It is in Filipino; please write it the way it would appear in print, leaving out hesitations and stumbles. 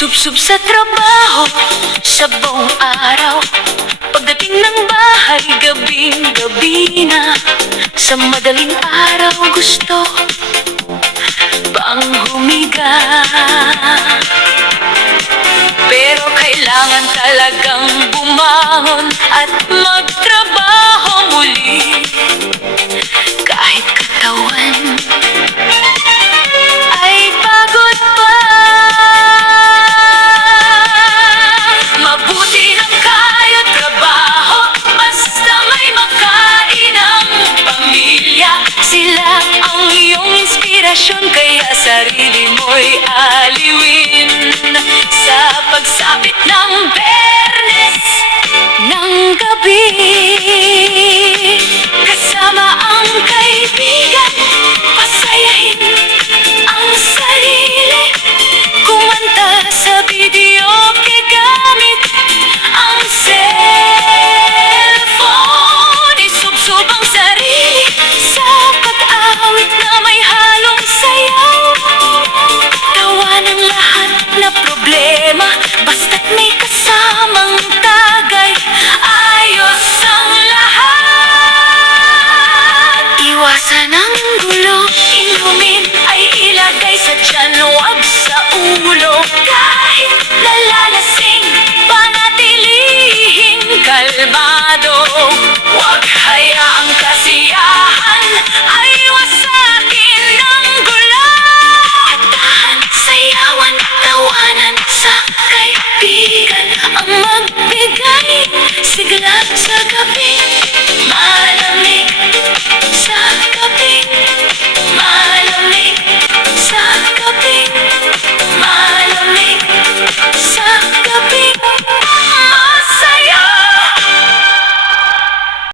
Sub-sub sa trabaho, sa buong araw. Pagdating ng bahay, gabing-gabi na. Sa madaling araw gusto pang humiga, pero kailangan talagang bumangon at magtrabaho muli. Kahit katawan ay pagod pa, mabuti ng kayo trabaho, basta may makain ang pamilya. Sila ang iyong inspirasyon, kaya sarili mo'y aliwin. Sa pagsapit ng Biyernes ng gabi, kasama ang kaibigan, pasayahin ang sarili. Kumanta sa video, gamit ang cellphone. Isubsob ang sarili sa pag-awit na may halong sayaw. Tawanan lahat na problema, basta't may kasamang tagay. Ayos ang lahat. Iwasan ang gulo, inumin ay ilagay sa tiyan, huwag sa ulo. Kahit nalalasing, panatilihing kalmado. Huwag hayaang kasiyahan ay